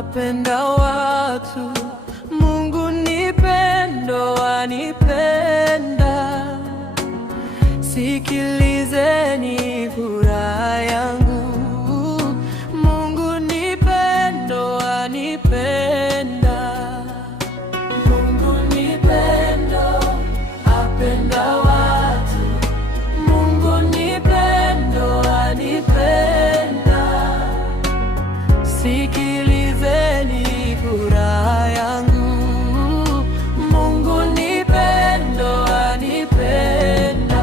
apenda watu. Mungu ni pendo, anipenda. Sikilizeni furaha yangu. Mungu ni pendo, anipenda. Mungu ni pendo, apenda watu. Mungu ni pendo, anipenda. Sikilizeni furaha yangu. Mungu ni pendo, anipenda.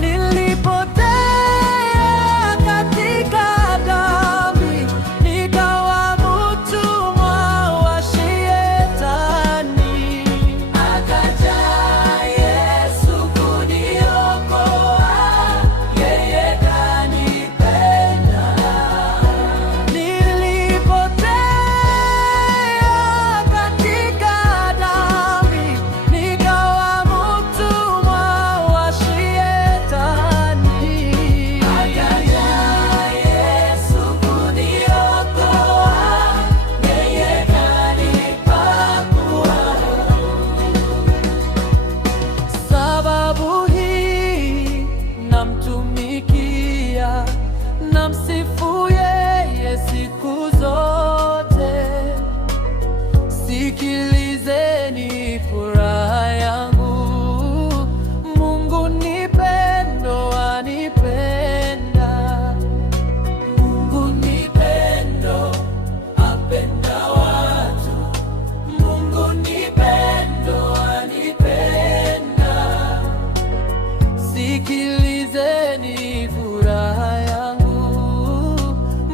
Nilipotea katika dhambi, nikawa mtumwa wa Shetani. Akaja Yesu kuniokoa, yeye kanipenda. Nilipotea katika dhambi, nikawa mtumwa wa Shetani. Akaja Yesu kuniokoa, yeye kanipa kuwa sababu hii namtumikia, namsifu yeye siku zote. Sikilizeni furaha yangu. Mungu ni pendo, anipenda. Mungu ni pendo, apenda watu. Mungu ni pendo, anipenda. Sikilizeni furaha yangu.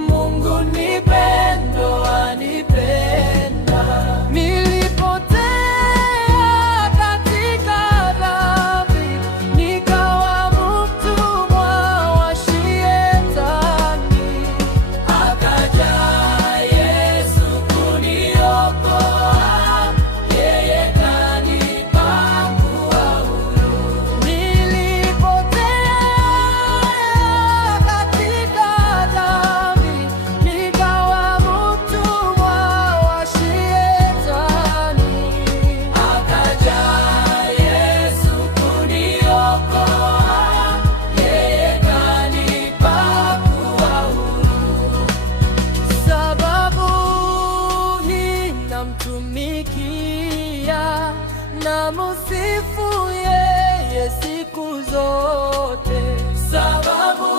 Mungu ni pendo, anipenda. Nilipotea katika dhambi, nikawa mtumwa wa Shetani. Akaja Yesu kuniokoa, yeye kanipa kuwa huru. Nilipotea katika dhambi, nikawa mtumwa wa Shetani. Akaja Yesu kuniokoa, yeye kanipa kuwa huru. Sababu hii namtumikia, namusifu yeye siku zote. Sababu